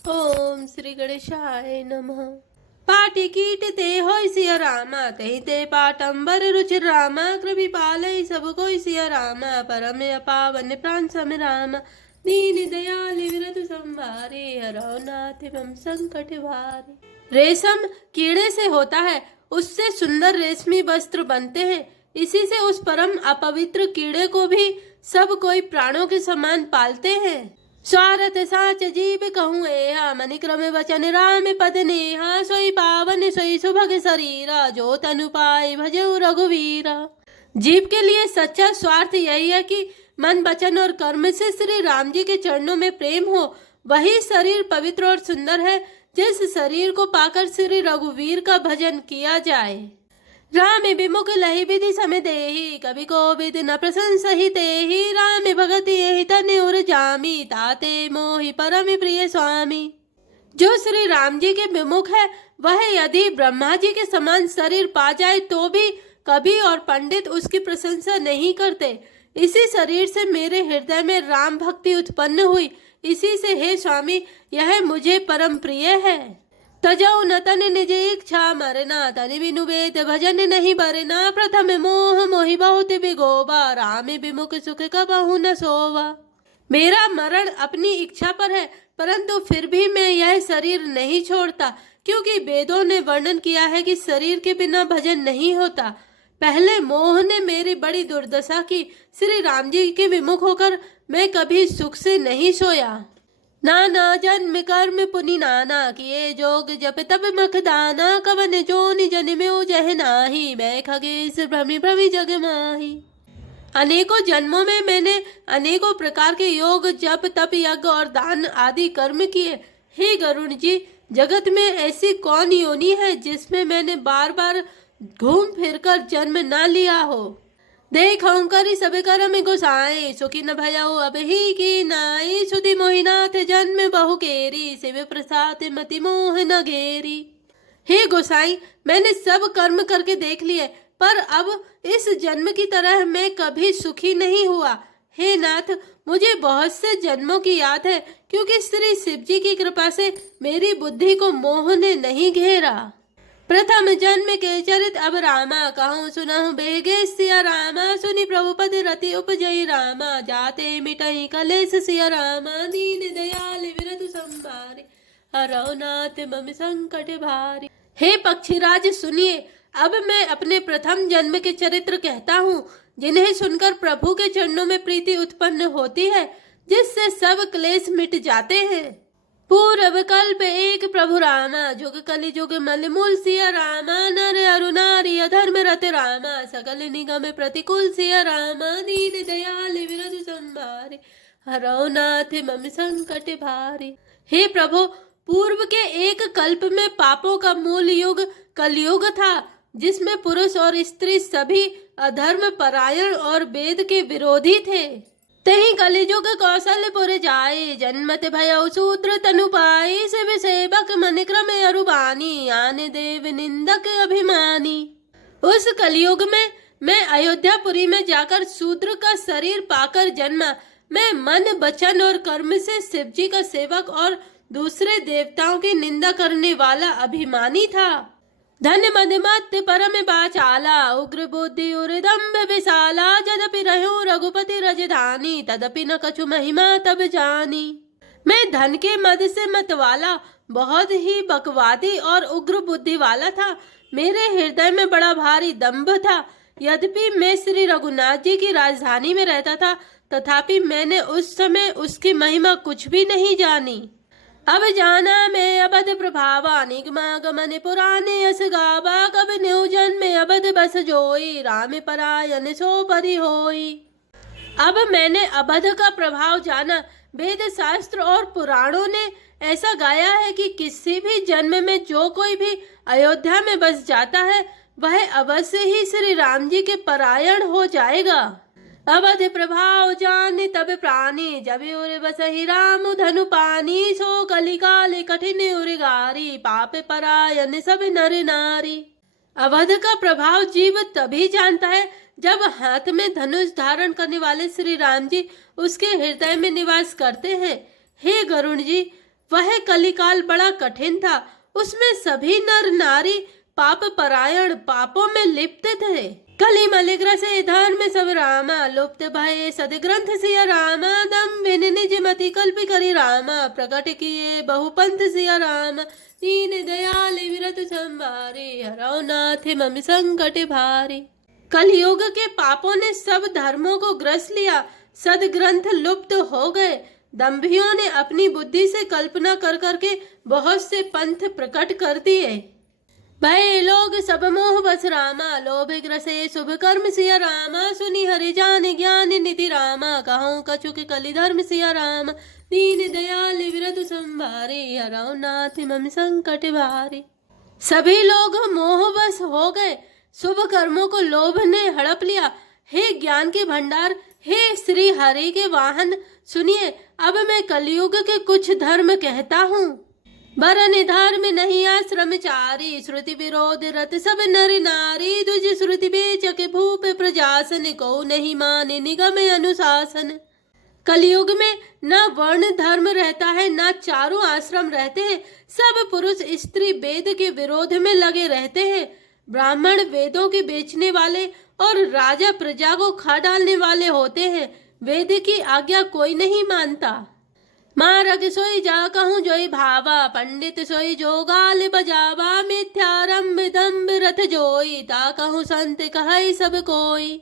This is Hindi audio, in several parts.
ओम श्री गणेशाय नमः। पाटी कीट ते होय सिया रामा, तेहि ते पाटंबर रुचिर रामा, कृपि पालय सब कोई सिया रामा, परम पावन प्राण सम रामा, दीन दयाल विरत संवारे, हरौ नाथ मम संकट भारे। रेशम कीड़े से होता है, उससे सुंदर रेशमी वस्त्र बनते हैं। इसी से उस परम अपवित्र कीड़े को भी सब कोई प्राणों के समान पालते हैं। स्वार्थ साच जीव कहूँ एहा, मनि क्रम वचन राम पद नेहा, सोई पावन सोई सुभग शरीरा, जो तनु पाए भजऊ रघुवीरा। जीव के लिए सच्चा स्वार्थ यही है कि मन वचन और कर्म से श्री राम जी के चरणों में प्रेम हो। वही शरीर पवित्र और सुंदर है जिस शरीर को पाकर श्री रघुवीर का भजन किया जाए। राम विमुख लहि विधि सम देहि, कवि कोविद न प्रशंसहि तेहि, राम भगति यहि तनि उर जामी, ताते मोहि परम प्रिय स्वामी। जो श्री राम जी के विमुख है वह यदि ब्रह्मा जी के समान शरीर पा जाए तो भी कवि और पंडित उसकी प्रशंसा नहीं करते। इसी शरीर से मेरे हृदय में राम भक्ति उत्पन्न हुई, इसी से हे स्वामी यह मुझे परम प्रिय है। तजौ न तन निज इच्छा मरना, तनि बिनु वेद भजन नहीं बरना, प्रथम मोह मोहि बहुत बिगोबा, राम विमुख सुख कबहु न सोवा। मेरा मरण अपनी इच्छा पर है, परंतु फिर भी मैं यह शरीर नहीं छोड़ता, क्योंकि वेदों ने वर्णन किया है कि शरीर के बिना भजन नहीं होता। पहले मोह ने मेरी बड़ी दुर्दशा की, श्री राम जी के विमुख होकर मैं कभी सुख से नहीं सोया। नाना जन्म कर्म पुनि नाना, किए जोग जप तप मखदाना, कवन जोनि जन्म्यो जह नाही, मैं खगेश भ्रमि भ्रमि जग माही। अनेकों जन्मों में मैंने अनेकों प्रकार के योग जप तप यज्ञ और दान आदि कर्म किए। हे गरुड़ जी, जगत में ऐसी कौन योनि है जिसमें मैंने बार बार घूम फिरकर जन्म ना लिया हो। देखऊं करी सब कर्म गोसाई, सुखी न भयऊ अब ही की नाई, सुधि मोहिनाथ जन्म बहु केरी, शिव प्रसाद मति मोह न घेरी। हे गोसाई, मैंने सब कर्म करके देख लिए, पर अब इस जन्म की तरह मैं कभी सुखी नहीं हुआ। हे नाथ, मुझे बहुत से जन्मों की याद है, क्योंकि श्री शिव जी की कृपा से मेरी बुद्धि को मोह ने नहीं घेरा। प्रथम जन्म के चरित अब रामा, कहूँ सुनहु बेगे सिया रामा, सुनि प्रभुपद रति उपजई रामा, जाते मिटई कलेश सिया रामा, दीन दयाल विरतु संभारे, हरौ नाथ मम संकट भारी। हे पक्षीराज सुनिए, अब मैं अपने प्रथम जन्म के चरित्र कहता हूँ, जिन्हें सुनकर प्रभु के चरणों में प्रीति उत्पन्न होती है, जिससे सब क्लेश मिट जाते हैं। पूर्व कल्प एक प्रभु रामा, जुग कलि जुग मल मूल सिया रामा, नर अरु नारी अधर्म रत रामा, सकल निगम प्रतिकूल सिया रामा, दीन दयाल विरत संभारे, हरौ नाथ मम संकट भारी। हे प्रभु, पूर्व के एक कल्प में पापों का मूल युग कलयुग था, जिसमें पुरुष और स्त्री सभी अधर्म परायण और वेद के विरोधी थे। तेहि कलिजुग कौशलपुर जाए, जन्मत भयउ सूत्र तनु पाई, शिव सेवक मन क्रम अरुबानी, आन देव निंदक अभिमानी। उस कलयुग में मैं अयोध्यापुरी में जाकर शूद्र का शरीर पाकर जन्मा। मैं मन वचन और कर्म से शिव जी का सेवक और दूसरे देवताओं की निंदा करने वाला अभिमानी था। धन मद मत परम बाचाला, उग्र बुद्धि उर्दम्भ विशाला, जदपि रहूं रघुपति रजधानी, तदपि न कछु महिमा तब जानी। मैं धन के मद से मतवाला, बहुत ही बकवादी और उग्र बुद्धि वाला था। मेरे हृदय में बड़ा भारी दंभ था। यद्यपि मैं श्री रघुनाथ जी की राजधानी में रहता था, तथापि मैंने उस समय उसकी महिमा कुछ भी नहीं जानी। अब जाना मैं अबध प्रभावा, निगमा गमन पुराने यस गावा, कब न्यूजन में अबध बस जोई, राम परायण सो परि होई। अब मैंने अबध का प्रभाव जाना। वेद शास्त्र और पुराणों ने ऐसा गाया है कि किसी भी जन्म में जो कोई भी अयोध्या में बस जाता है, वह अवश्य ही श्री राम जी के परायण हो जाएगा। अवध प्रभाव जान तब प्राणी, जब उर बसहि राम धनु पानी, सो कलिकाल कठिन उर्गारी, पाप परायण सब नर नारी। अवध का प्रभाव जीव तभी जानता है जब हाथ में धनुष धारण करने वाले श्री राम जी उसके हृदय में निवास करते हैं। हे गरुण जी, वह कलिकाल बड़ा कठिन था। उसमें सभी नर नारी पाप परायण पापों में लिप्त थे। कली मलिग्र से धर्म सब रामा, लुप्त भय सदग्रंथ सिया रामा। दम बिन निज मति कल्पि करी रामा, प्रकट किए बहुपंथ सिया राम। दीन दयाल विरत संभारे, हरौ नाथ मम संकट भारी। कलयुग के पापों ने सब धर्मों को ग्रस लिया, सदग्रंथ लुप्त हो गए। दंभियों ने अपनी बुद्धि से कल्पना कर करके बहुत से पंथ प्रकट कर दिए। भय लोग सब मोह बस रामा, लोभ ग्रसे शुभ कर्म सिया रामा। सुनी हरि जान ज्ञान निधि रामा, कहूँ कछुक कलि धर्म सिया राम। दीन दयाल विरत संभारे, हरौ नाथ मम संकट भारी। सभी लोग मोह बस हो गए, शुभ कर्मों को लोभ ने हड़प लिया। हे ज्ञान के भंडार, हे श्री हरि के वाहन, सुनिए अब मैं कलयुग के कुछ धर्म कहता हूँ। बरन धर्म नहीं आश्रम चारी, श्रुति विरोध रत सब नर नारी। दुज श्रुति बेचक भूप प्रजासन, को नहीं माने निगम अनुशासन। कलयुग में न वर्ण धर्म रहता है, न चारों आश्रम रहते हैं। सब पुरुष स्त्री वेद के विरोध में लगे रहते हैं। ब्राह्मण वेदों के बेचने वाले और राजा प्रजा को खा डालने वाले होते हैं। वेद की आज्ञा कोई नहीं मानता। मारग सोई जा कहूँ जोई भावा, पंडित सोई जो गाल बजावा। मिथ्यारंभ दम्भ रथ जोई, ता कहूँ संत कहे सब कोई।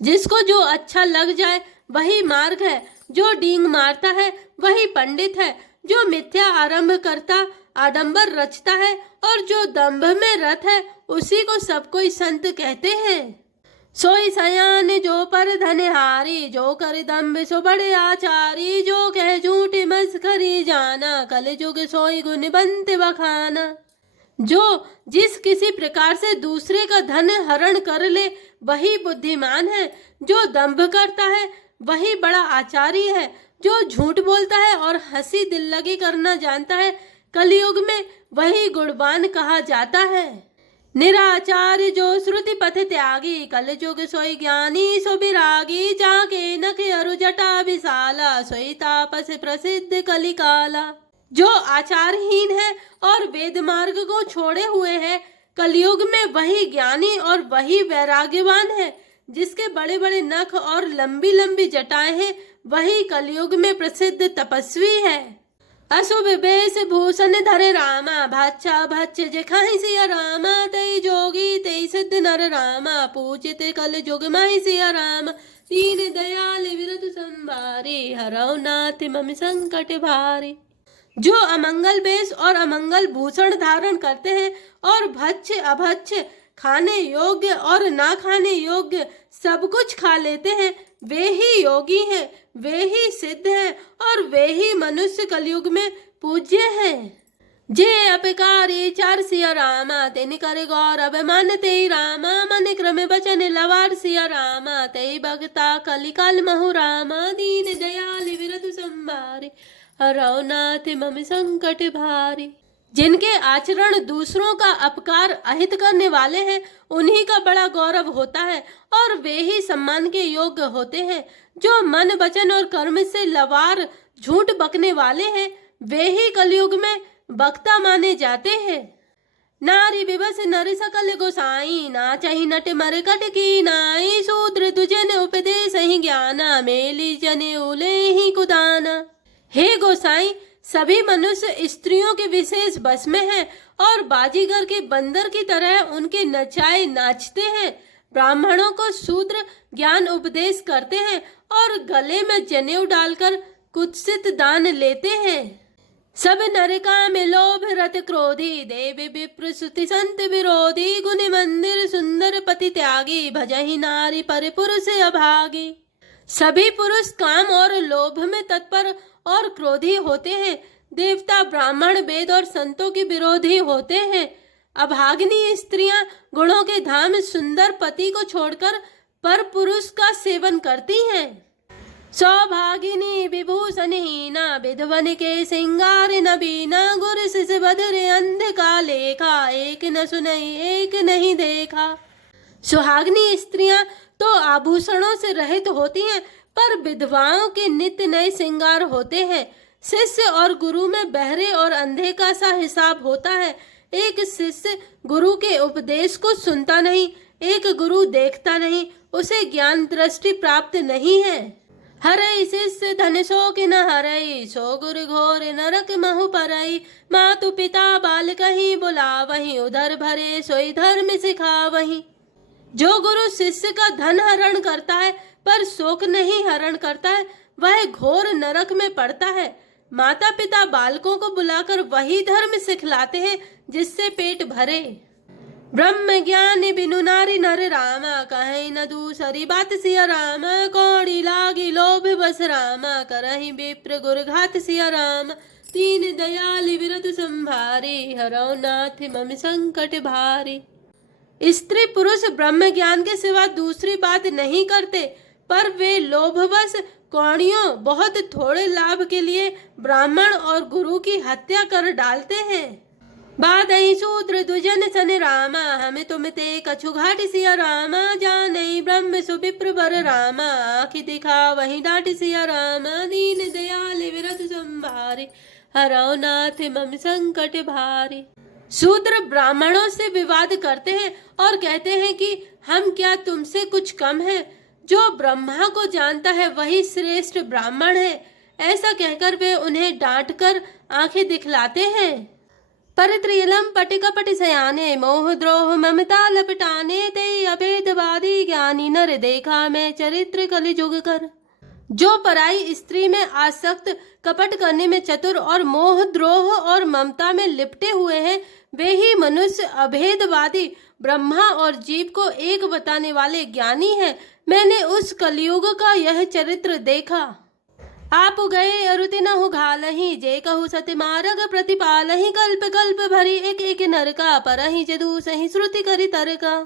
जिसको जो अच्छा लग जाए वही मार्ग है, जो डींग मारता है वही पंडित है। जो मिथ्या आरंभ करता आडंबर रचता है, और जो दंभ में रथ है उसी को सब कोई संत कहते हैं। सोई सयान जो पर धनहारी, जो कर दम्भ सो बड़े आचारी। जो कह झूठी मस्करी जाना, कल जुग सोई गुण बंत बखाना। जो जिस किसी प्रकार से दूसरे का धन हरण कर ले वही बुद्धिमान है। जो दंभ करता है वही बड़ा आचारी है। जो झूठ बोलता है और हंसी दिल लगी करना जानता है, कलयुग में वही गुणवान कहा जाता है। निराचार जो श्रुति पथ त्यागी, कल युग सोई ज्ञानी सो विरागी। जाके नख अरु जटा विशाला, सोई तापस प्रसिद्ध कलिकाला। जो आचारहीन है और वेद मार्ग को छोड़े हुए है, कलयुग में वही ज्ञानी और वही वैराग्यवान है। जिसके बड़े बड़े नख और लंबी लंबी जटाएं हैं, वही कलयुग में प्रसिद्ध तपस्वी है। अशुभ बेश भूषण धरे रामा, भाच्छा भच्छ जेखाहि सिया रामा। तई जोगी तई सिद्ध नर रामा, पूजित कल जुग माहि सिया राम। दीन दयाल विरत संभारे, हरौ नाथ मम संकट भारी। जो अमंगल बेश और अमंगल भूषण धारण करते हैं और भच्छ अभच्छ, खाने योग्य और ना खाने योग्य सब कुछ खा लेते हैं, वे ही योगी हैं, वे ही सिद्ध हैं और वे ही मनुष्य कलयुग में पूज्य हैं। जे अपकारी चार सिया रामा, तेनि करे गौरव मन तेई रामा। मन क्रम बचन लवार सिया रामा, तेई भगता कलिकाल महु रामा। दीन दयाल विरत संभारे, हरौ नाथ मम संकट भारी। जिनके आचरण दूसरों का अपकार अहित करने वाले हैं, उन्हीं का बड़ा गौरव होता है और वे ही सम्मान के योग्य होते हैं। जो मन वचन और कर्म से लवार झूठ बकने वाले हैं, वे ही कलयुग में वक्ता माने जाते हैं। नारी विवश नर सकल गोसाई, ना चाही नट मर कट की नाई। शूद्र तुझन उपदेश ही ज्ञाना, मेली जने उले ही कुदाना। हे गोसाई, सभी मनुष्य स्त्रियों के विशेष बस में हैं और बाजीगर के बंदर की तरह उनके नचाए नाचते हैं। ब्राह्मणों को शूद्र ज्ञान उपदेश करते हैं और गले में जनेऊ डालकर कुत्सित दान लेते हैं। सब नरका में लोभ रत क्रोधी, देवी विप्र सुति संत विरोधी। गुण मंदिर सुंदर पति त्यागी, भजहि नारी पर पुरुष अभागी। सभी पुरुष काम और लोभ में तत्पर और क्रोधी होते हैं। देवता ब्राह्मण वेद और संतों के विरोधी होते हैं। अभागिनी स्त्रियां गुणों के धाम सुंदर पति को छोड़कर पर पुरुष का सेवन करती हैं। सौभागिनी विभूषणहीना, विधवन के सिंगार न बीना। गुर शिष बधरे अंध का लेखा, एक न सुनई एक नहीं देखा। सुहागिनी स्त्रियां तो आभूषणों से रहित होती हैं, पर विधवाओं के नित्य नए श्रृंगार होते हैं। शिष्य और गुरु में बहरे और अंधे का सा हिसाब होता है। एक शिष्य गुरु के उपदेश को सुनता नहीं, एक गुरु देखता नहीं, उसे ज्ञान दृष्टि प्राप्त नहीं है। हरई शिष्य धन सो कि न हरई, सो गुरु घोर नरक महु परई। मातु पिता बाल कहीं बुला वहीं, उधर भरे सोई धर्म सिखा वहीं। जो गुरु शिष्य का धन हरण करता है पर शोक नहीं हरण करता है, वह घोर नरक में पड़ता है। माता पिता बालकों को बुलाकर वही धर्म सिखलाते हैं जिससे पेट भरे। ब्रह्म ज्ञानी बिनु नारी नर रामा, कहीं न दूसरी बात सिया राम। कौड़ी लागी लोभ बस रामा, करही विप्र गुरघात सिया राम। तीन दयाल विरत संभारी, हरौ नाथ मम संकट भारी। स्त्री पुरुष ब्रह्म ज्ञान के सिवा दूसरी बात नहीं करते, पर वे लोभवश कौड़ियों बहुत थोड़े लाभ के लिए ब्राह्मण और गुरु की हत्या कर डालते हैं। बादई शूद्र दुजन सन रामा, हमें तुम ते कछु घाट सिया रामा। जानई ब्रह्म सुविप्र बर रामा, आखि दिखा वही डांट सिया रामा। दीन दयाल विरत संभारे, हरौ नाथ मम संकट भारी। शूद्र ब्राह्मणों से विवाद करते हैं और कहते हैं कि हम क्या तुमसे कुछ कम हैं। जो ब्रह्मा को जानता है वही श्रेष्ठ ब्राह्मण है। ऐसा कहकर वे उन्हें डांटकर आंखें दिखलाते हैं। परित्रियलम पटिकपट सयाने, मोह द्रोह ममता लपटाने। ते अभेदवादी ज्ञानी नर, देखा मैं चरित्र कलिजुग कर। जो पराई स्त्री में आसक्त, कपट करने में चतुर और मोह द्रोह और ममता में लिपटे हुए हैं, वे ही मनुष्य अभेदवादी ब्रह्मा और जीव को एक बताने वाले ज्ञानी हैं। मैंने उस कलयुग का यह चरित्र देखा। आप गए अरुति न हो घालही, जे कहु सत्य मार्ग प्रतिपालही। कल्प कल्प भरी एक एक नरका, परहि जदू सही श्रुति करी तरका।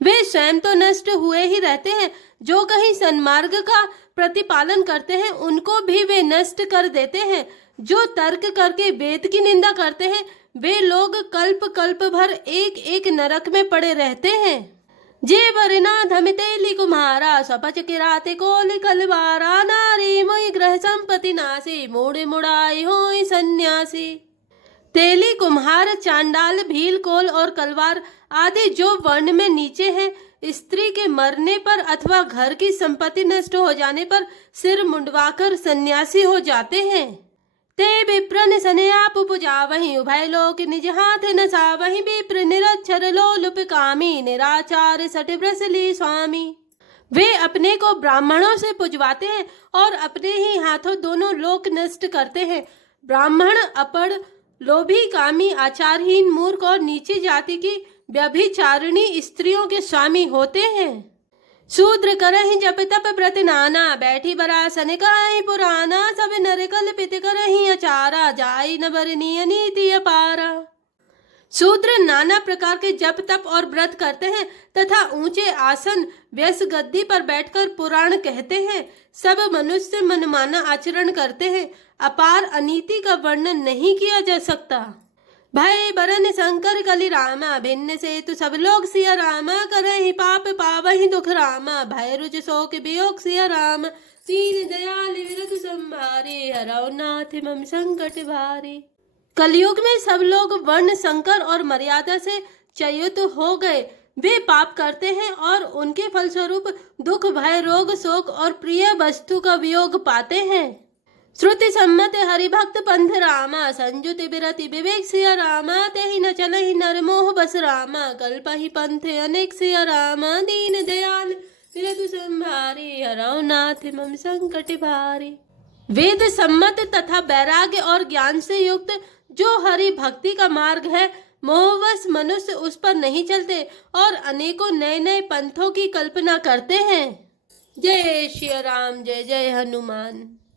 वे स्वयं तो नष्ट हुए ही रहते हैं, जो कहीं सन्मार्ग का प्रतिपालन करते हैं उनको भी वे नष्ट कर देते हैं। जो तर्क करके वेद की निंदा करते हैं, वे लोग कल्प कल्प भर एक एक नरक में पड़े रहते हैं। जे बरना धमितेली कुम्हारा, सपच किराते कोल कलवारा। नारी मोई ग्रह संपत्ति नासी, मूड मुड़ाई होई सन्यासी। तेली, कुम्हार, चांडाल, भील, कोल और कलवार आदि जो वर्ण में नीचे हैं, स्त्री के मरने पर अथवा घर की संपत्ति नष्ट हो जाने पर सिर मुंडवाकर सन्यासी हो जाते हैं। ते विप्रन सने आप पुजावहि, उभय लोक निज हाथ नसावहि। विप्र निरक्षर लोलुप कामी, निराचार सठ ब्रसली स्वामी। वे अपने को ब्राह्मणों से पुजवाते हैं और अपने ही हाथों दोनों लोक नष्ट करते हैं। ब्राह्मण अपड़, लोभी, कामी, आचारहीन, मूर्ख और नीची जाति की व्यभिचारिणी स्त्रियों के स्वामी होते हैं। शूद्र करहि जप तप व्रत नाना, बैठी बरासन कहि पुराना। सब नर कल्पित करहि अचारा, जाई न बरनीय नीति अपारा। शूद्र नाना प्रकार के जप तप और व्रत करते हैं तथा ऊंचे आसन व्यस गद्दी पर बैठकर पुराण कहते हैं। सब मनुष्य मनमाना आचरण करते हैं। अपार अनीति का वर्णन नहीं किया जा सकता। भय बरन शंकर कलि रामा, भिन्न से तु सब लोग सिया रामा। करहि पाप पावहि दुख रामा, भय रुज शोक वियोग सिया राम। दीन दयाल विरत संभारे, हरौ नाथ मम संकट भारे। कलयुग में सब लोग वर्ण संकर और मर्यादा से च्युत हो गए। वे पाप करते हैं और उनके फलस्वरूप दुख, भय, रोग, शोक और प्रिय वस्तु का वियोग पाते हैं। श्रुति सम्मत हरिभक्त पंथ रामा, संजुत बिरति विवेक सिया रामा। तेहि न चलहि नर मोह बस रामा, कल्पहि पंथ अनेक सिया रामा। दीन दयाल विरत संभारे, हरौ नाथ मम संकट भारे। वेद सम्मत तथा वैराग्य और ज्ञान से युक्त जो हरि भक्ति का मार्ग है, मोहवश मनुष्य उस पर नहीं चलते और अनेकों नए नए पंथों की कल्पना करते हैं। जय श्री राम, जय जय हनुमान।